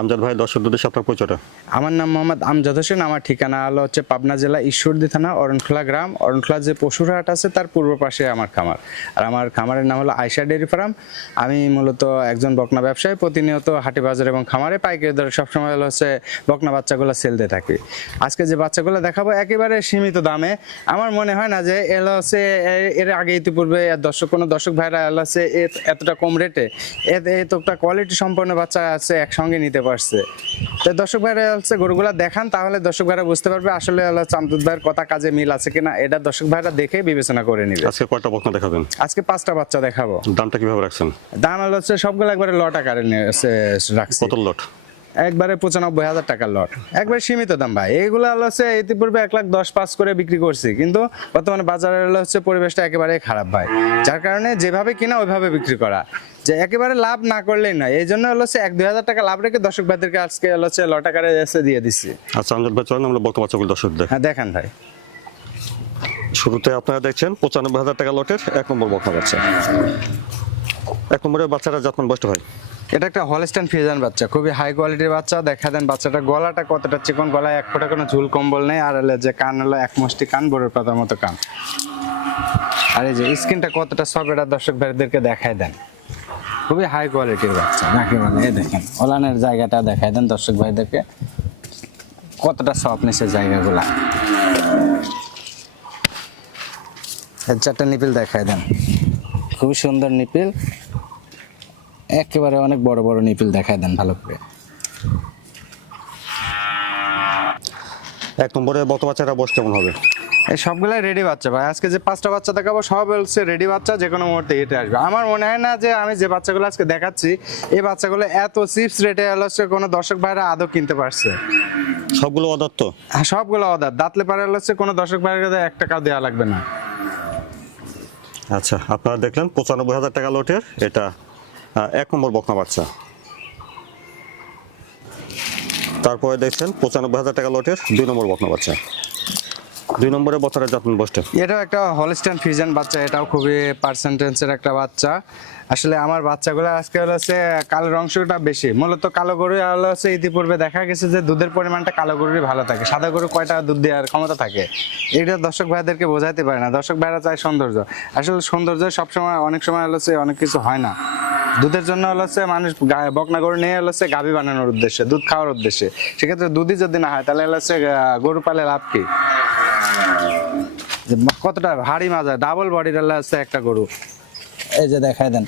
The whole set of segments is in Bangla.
আমজাদ ভাই, দর্শকদের আপনার পরিচয়টা। আমার নাম মোহাম্মদ আমজাদ হোসেন, আমার ঠিকানা হলো হচ্ছে পাবনা জেলা ঈশ্বরদী থানা, অরণখোলা গ্রাম। অরণখোলা যে পশুর হাট আছে, তার পূর্ব পাশে আমার খামার। আর আমার খামারের নাম হলো আয়সা ডেয়ারি ফার্ম। আমি মূলত একজন বকনা ব্যবসায়ী, প্রতিনিয়ত হাটে বাজার এবং খামারে পাইকারি দরে সবসময় হলো হচ্ছে বকনা বাচ্চাগুলো সেল দিয়ে থাকি। আজকে যে বাচ্চাগুলো দেখাবো, একেবারে সীমিত দামে। আমার মনে হয় না যে এলো হচ্ছে এর আগে ইতিপূর্বে দর্শক, কোনো দর্শক ভাইরা এলো হচ্ছে এতটা কম রেটে এতটা কোয়ালিটি সম্পন্ন বাচ্চা আছে একসঙ্গে নিতে পারছে। তো দর্শক ভাইরা হচ্ছে গরুগুলা দেখান তাহলে দর্শক ভাইরা বুঝতে পারবে আসলে হলো চামতুদ ভাইয়ের কথা কাজে মিল আছে কিনা এটা দর্শক ভাইরা দেখে বিবেচনা করে নিবে। আজকে কয়টা বকনা দেখাবেন? আজকে পাঁচটা বাচ্চা দেখাবো। দামটা কীভাবে রাখছেন? দাম হলো হচ্ছে সবগুলো একবারে লট আকারে রাখছি। কত লট? একবারে পঁচানব্বই হাজার টাকার লট। একবারে সীমিত দাম ভাই। এগুলো হলো হচ্ছে ইতিপূর্বে এক লাখ দশ পাঁচ করে বিক্রি করছি কিন্তু বর্তমানে বাজারে হলো হচ্ছে পরিবেশটা একেবারে খারাপ ভাই। যার কারণে যেভাবে কিনা ওইভাবে বিক্রি করা। যে একেবারে লাভ না করলেই নয়। এই জন্য হলো এক দুই হাজার টাকা লাভ রেখে দর্শক ভাইদেরকে আজকে হলো হচ্ছে লট আকারে এসে দিয়ে দিচ্ছি আচ্ছা আমজাদ ভাই চলেন আমরা বকনা বাচ্চাগুলো দর্শক দেখ হ্যাঁ দেখান ভাই। শুরুতে আপনারা দেখছেন পঁচানব্বই হাজার টাকা লটের এক নম্বর বকনা বাচ্চা। এক নম্বরের বাচ্চাটা যত্ন বসতে হয় এটা একটা হলস্টাইন ফিজান বাচ্চা খুবই হাই কোয়ালিটির বাচ্চা। দেখা দেন বাচ্চাটা গলাটা কতটা চিকন গলায় এক ফোঁটা কোনো ঝুল কম্বল নেই। আর যে কান হলো এক মুষ্টি কান বড়ের পাতার মতো কান। আর এই যে স্কিনটা কতটা সব এটা দর্শক ভাইদেরকে দেখায় দেন। খুবই হাই কোয়ালিটির বাচ্চা, নাকি মানে দেখেন, ওলানের জায়গাটা দেখাই দেন দর্শক ভাইদেরকে। কতটা সফট নিচের জায়গাগুলা। চারটা নিপিল দেখায় দেন। খুবই সুন্দর নিপিল একেবারে অনেক বড় বড় নিপিল দেখায় দেন ভালো করে। এক নম্বরে বত বাচ্চাটা বস কেমন হবে? এই সবগুলাই রেডি বাচ্চা ভাই। আজকে যে পাঁচটা বাচ্চা দেখাবো সব হচ্ছে রেডি বাচ্চা যে কোনো মুহূর্তে হেঁটে আসবে। আমার মনে হয় না যে আমি যে বাচ্চাগুলো আজকে দেখাচ্ছি এই বাচ্চাগুলো এত চিপস রেটে হচ্ছে কোনো দর্শক ভাইরা আদৌ কিনতে পারছে। সবগুলো অদত্ত? হ্যাঁ সবগুলো অর্ডার দাঁতলে পারে হচ্ছে কোনো দর্শক ভাইয়ের এক টাকাও দেওয়া লাগবে না। আচ্ছা আপনারা দেখলেন পঁচানব্বই হাজার টাকা লটের এটা এক নম্বর বকনা বাচ্চা। তারপরে দেখছেন পঁচানব্বই হাজার টাকা লটের দুই নম্বর বকনা বাচ্চা। দুই নম্বরের বছরের যত্ন বসতে এটাও একটা হলস্টাইন ফিজিয়ান বাচ্চা, এটাও খুবই পার্সেন্টেন্সের একটা বাচ্চা। আসলে আমার বাচ্চাগুলো আজকে হলো হচ্ছে কালোর অংশটা বেশি। মূলত কালো গরু হলো হচ্ছে ইতিপূর্বে দেখা গেছে যে দুধের পরিমাণটা কালো গরুরই ভালো থাকে। সাদা গরু কয়টা দুধ দেওয়ার ক্ষমতা থাকে? এটা দর্শক ভাইদেরকে বোঝাতে পারে না। দর্শক ভাইরা চায় সৌন্দর্য। আসলে সৌন্দর্য সবসময়, অনেক সময় হলো হচ্ছে অনেক কিছু হয় না। দুধের জন্য হলো হচ্ছে মানুষ বকনা গরু নিয়ে হলো হচ্ছে গাভী বানানোর উদ্দেশ্যে, দুধ খাওয়ার উদ্দেশ্যে। সেক্ষেত্রে দুধই যদি না হয়, তাহলে হলো হচ্ছে গরু পালে লাভ কি? কতটা ভারী মাজা? ডাবল বডির আছে একটা গরু। এই যে দেখাই দেন।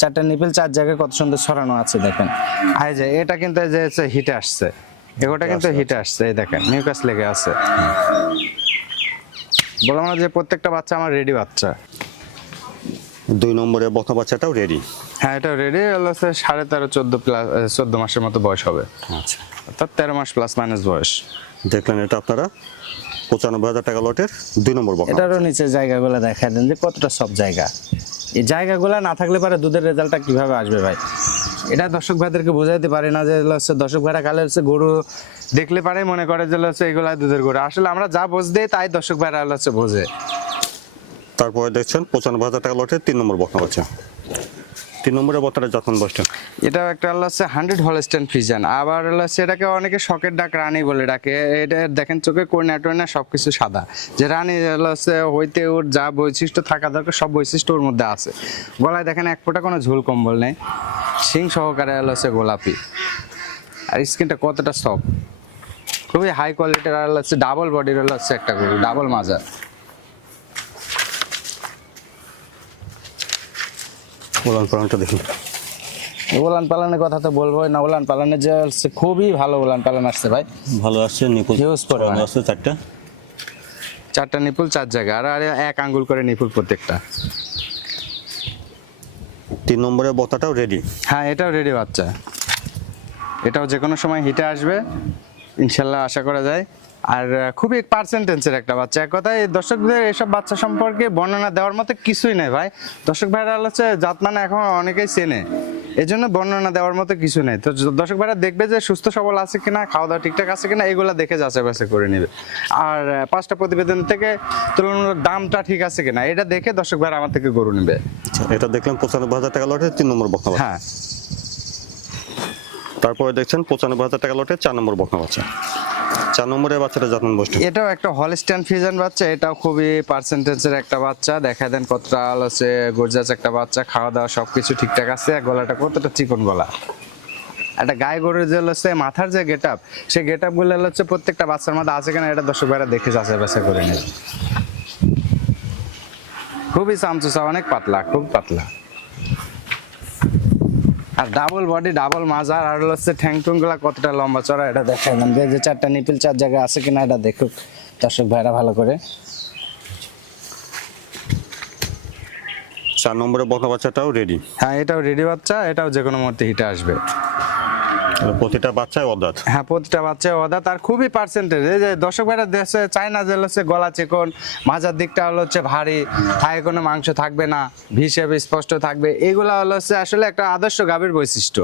চারটা নিপিল চার জায়গায় কত সুন্দর ছড়ানো আছে দেখেন। এই যে এটা কিন্তু এই যে হিটে আসছে। এগোটা কিন্তু হিটে আসছে এই দেখেন মিউকাস লেগে আছে। বললাম না যে প্রত্যেকটা বাচ্চা আমার রেডি বাচ্চা। দুই নম্বরে বকনা বাচ্চাটাও রেডি হ্যাঁ এটা রেডি হচ্ছে সাড়ে তেরো চোদ্দ প্লাস চোদ্দ মাসের মতো বয়স হবে। আচ্ছা। অর্থাৎ তেরো মাস প্লাস মাইনাস বয়স। দেখলেন এটা আপনারা? পঁচানব্বই হাজার টাকা লটের দুই নম্বর বকনা এটারও নিচের জায়গাগুলো দেখা দেন যে কতটা সব জায়গা। এই জায়গাগুলো না থাকলে পারে দুধের রেজাল্টটা কীভাবে আসবে ভাই? এটা দর্শক ভাইদেরকে বোঝাইতে পারে না যে হচ্ছে দর্শক ভাইরা কালে হচ্ছে গরু দেখলে পারে মনে করে যে হচ্ছে এগুলা দুধের গরু। আসলে আমরা যা বোঝ দেই তাই দর্শক ভাইরা হচ্ছে বোঝে। তারপরে দেখছেন পঁচানব্বই হাজার টাকা লটের তিন নম্বর বকনা বাচ্চা তিন নম্বরের বকনাটা যত্ন বসতে এটাও একটা হলো হচ্ছে হান্ড্রেড হলস্টেন ফিজান আবার হলো হচ্ছে এটাকে অনেকে শখের ডাক রানী বলে ডাকে। এটা দেখেন চোখে কর্না টর্না সব কিছু সাদা। যে রানী হলো হচ্ছে হইতে ওর যা বৈশিষ্ট্য থাকা দরকার, সব বৈশিষ্ট্য ওর মধ্যে আছে। গলায় দেখেন এক ফোঁটা কোনো ঝুল কম্বল নেই। শিং সহকারে হলো হচ্ছে গোলাপি। আর স্কিনটা কতটা সফট খুবই হাই কোয়ালিটির হচ্ছে ডাবল বডির হচ্ছে একটা ডাবল মাজা। ওলান পালনটা দেখুন। ওলান পালানের কথা তো বলবোই না ওলান পালানের যে হচ্ছে খুবই ভালো ওলান পালান আসছে ভাই। ভালো আসছে নিপুল পরিমাণে। ছড়ানো আছে চারটা। চারটা নিপুল চার জায়গা আর আর এক আঙ্গুল করে নিপুল প্রত্যেকটা। তিন নম্বরের বতাটাও রেডি হ্যাঁ এটাও রেডি বাচ্চা। এটাও যে কোনো সময় হিটে আসবে ইনশাল্লাহ আশা করা যায়। আর খুবই পার্সেন্টেন্সের একটা বাচ্চা। এক কথায় দর্শকদের এসব বাচ্চা সম্পর্কে বর্ণনা দেওয়ার মতো কিছুই নেই ভাই। দর্শক ভাইরা হচ্ছে জাতমান এখন অনেকেই চেনে। এই জন্য বর্ণনা দেওয়ার মতো কিছু নেই। তো দর্শক ভাইরা দেখবে যে সুস্থ সবল আছে কিনা খাওয়া দাওয়া ঠিকঠাক আছে কিনা এগুলো দেখে যাচাই বাছাই করে নেবে। আর পাঁচটা প্রতিবেদন থেকে তুলনামূলক দামটা ঠিক আছে কিনা এটা দেখে দর্শক ভাইরা আমার থেকে গরু নেবে। আচ্ছা, এটা দেখলাম পঁচানব্বই হাজার টাকা লটের তিন নম্বর বাচ্চা হ্যাঁ। তারপরে দেখছেন পঁচানব্বই হাজার টাকা লটের চার নম্বর বকনা বাচ্চা চার নম্বরে বাচ্চাটা যত্ন বসছে এটাও একটা হলস্টাইন ফিজান বাচ্চা, এটাও খুবই পার্সেন্টেজের একটা বাচ্চা। দেখা দেন কতটা হচ্ছে গর্জাস একটা বাচ্চা, খাওয়া দাওয়া সবকিছু ঠিকঠাক আছে গলাটা কতটা চিকন গলা। একটা গায়ে গরুর যে হচ্ছে মাথার যে গেট আপ সেই গেট আপগুলো হচ্ছে প্রত্যেকটা বাচ্চার মধ্যে আছে কিনা এটা দর্শক ভাইরা দেখে যাচাই বাছাই করে নেবে। খুবই চামচুচা, অনেক পাতলা, খুব পাতলা। আর ডাবল বডি ডাবল মাজার আর হচ্ছে ঠ্যাং টুংগুলা কতটা লম্বা? চড়া এটা দেখাই যে যে চারটা নিপিল চার জায়গায় আছে কিনা এটা দেখুক। দর্শক ভাইরা ভালো করে। চার নম্বরের বকা বাচ্চাটাও রেডি হ্যাঁ এটাও রেডি বাচ্চা এটাও যে কোনো মুহূর্তে হিটে আসবে। প্রতিটা বাচ্চায় অদাত। হ্যাঁ প্রতিটা বাচ্চা ওদা তার খুবই পার্সেন্টেজ এই যে দর্শক ভাইরা দেশে চায় না যে হচ্ছে গলা চিকন মাজার দিকটা হলো হচ্ছে ভারী থায়ে কোনো মাংস থাকবে না হিসেবে স্পষ্ট থাকবে। এগুলা হলো হচ্ছে আসলে একটা আদর্শ গাভীর বৈশিষ্ট্য।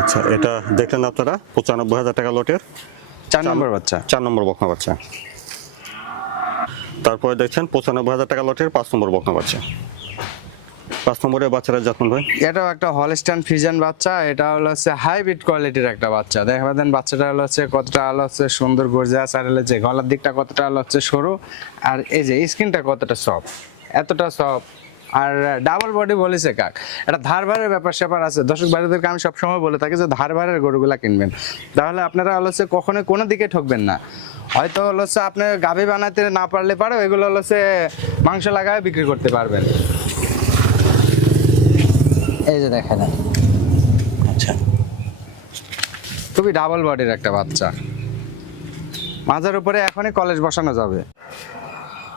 আচ্ছা এটা দেখলেন আপনারা? পঁচানব্বই হাজার টাকা লটের। চার নম্বর বাচ্চা। চার নম্বর বকনা বাচ্চা। তারপরে দেখছেন পঁচানব্বই হাজার টাকা লটের পাঁচ নম্বর বকনা বাচ্চা। নম্বরের একটা বাচ্চা, এটা হচ্ছে কোয়ালিটির একটা বাচ্চা। বাচ্চাটা হচ্ছে কতটা হলো হচ্ছে সুন্দর গলার দিকটা কতটা হলো হচ্ছে সরু, আর এই যে স্কিনটা কতটা সফট এতটা সফট আর ডাবল বডি বলেছে কাক। ধার ব্যাপার স্যাপার আছে। দর্শক বাড়িদেরকে আমি সবসময় বলে থাকি যে ধার ভারের গরুগুলা কিনবেন। তাহলে আপনারা হচ্ছে কখনোই কোনো দিকে ঠকবেন না। হয়তো হচ্ছে আপনি গাভী বানাতে না পারলে পারো, এগুলো হচ্ছে মাংস লাগায় বিক্রি করতে পারবেন। এই যে দেখেন। আচ্ছা। খুবই ডাবল বডির একটা বাচ্চা। মাঝের উপরে এখনই কলেজ বসানো যাবে।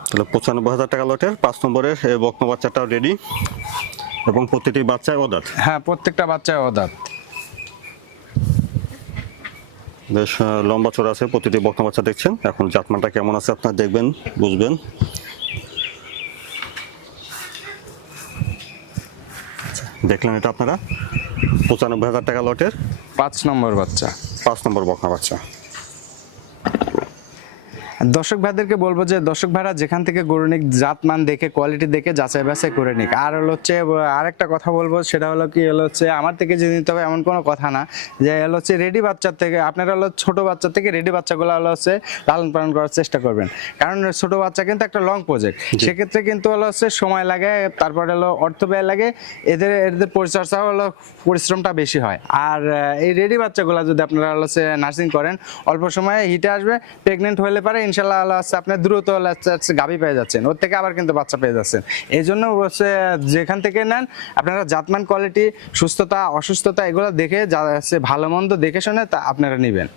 তাহলে পঁচানব্বই হাজার টাকা লটের পাঁচ নম্বরের এই বাচ্চাটাও রেডি এবং প্রতিটি বাচ্চায় অদাত। হ্যাঁ প্রত্যেকটা বাচ্চা অদাত। বেশ লম্বা চড়া আছে প্রতিটি বকনা বাচ্চা দেখছেন। এখন জাতমানটা কেমন আছে আপনারা দেখবেন বুঝবেন। দেখলেন এটা আপনারা? পঁচানব্বই হাজার টাকা লটের? পাঁচ নম্বর বাচ্চা। পাঁচ নম্বর বকনা বাচ্চা। দর্শক ভাইদেরকে বলব যে দর্শক ভাইরা যেখান থেকে গরু নিক জাতমান দেখে কোয়ালিটি দেখে যাচাই বাছাই করে নিক। আর হলো হচ্ছে আরেকটা কথা বলব সেটা হলো কি হলো হচ্ছে আমার থেকে যে নিতে হবে এমন কোনো কথা না যে হলো হচ্ছে রেডি বাচ্চার থেকে আপনারা হলো ছোট বাচ্চা থেকে রেডি বাচ্চাগুলো হলো হচ্ছে লালন পালন করার চেষ্টা করবেন। কারণ ছোট বাচ্চা কিন্তু একটা লং প্রজেক্ট সেক্ষেত্রে কিন্তু হলো হচ্ছে সময় লাগে তারপরে হলো অর্থ ব্যয় লাগে এদের এদের পরিচর্যা হলো পরিশ্রমটা বেশি হয়। আর এই রেডি বাচ্চাগুলো যদি আপনারা হলো হচ্ছে নার্সিং করেন অল্প সময়ে হিটে আসবে প্রেগনেন্ট হলে পারে ইনশাল্লাহ আল্লাহ হচ্ছে আপনি দ্রুত গাভী পেয়ে যাচ্ছেন। ওর থেকে আবার কিন্তু বাচ্চা পেয়ে যাচ্ছেন। এই জন্য হচ্ছে, যেখান থেকে নেন, আপনারা জাতমান কোয়ালিটি সুস্থতা, অসুস্থতা, এগুলো দেখে, যা ভালো মন্দ দেখে শুনে তা আপনারা নেবেন।